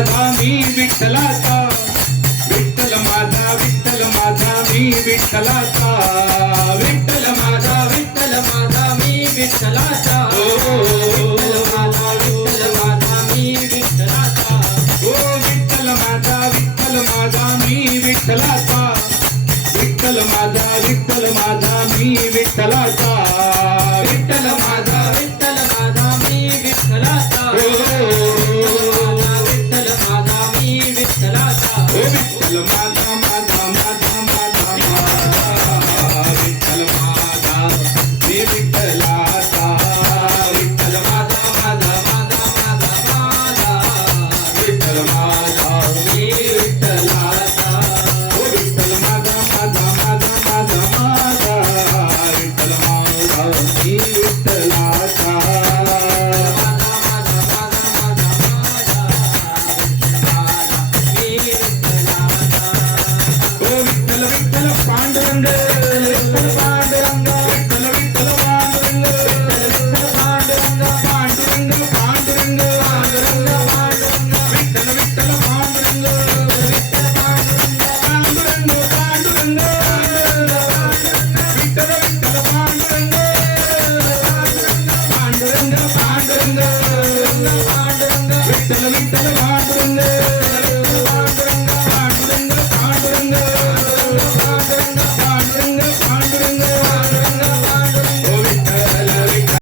माझा मी विठ्ठलाचा, विठ्ठल माझा मी विठ्ठलाचा, विठ्ठल माझा मी विठ्ठलाचा, विठ्ठल माझा मी विठ्ठलाचा, ओ विठ्ठल माझा मी विठ्ठलाचा, विठ्ठल माझा मी विठ्ठलाचा, विठ्ठल माझा मी विठ्ठलाचा, विठ्ठल माझा मी विठ्ठलाचा, विठ्ठल माझा विठ्ठल माझा मी विठ्ठलाचा, विठ्ठल माझा विठ्ठल माझा मी विठ्ठलाचा, विठ्ठल माझा विठ्ठल माझा मी विठ्ठलाचा, विठ्ठल विठ्ठल पांडुरंग, विठ्ठल पांडुरंग, विठ्ठल विठ्ठल पांडुरंग, विठ्ठल पांडुरंग, पांडुरंग पांडुरंग पांडुरंग पांडुरंग, विठ्ठल विठ्ठल पांडुरंग, विठ्ठल पांडुरंग, पांडुरंग पांडुरंग, विठ्ठल विठ्ठल पांडुरंग, पांडुरंग पांडुरंग, पांडुरंग, विठ्ठल विठ्ठल पांडुरंग, पांडुरंग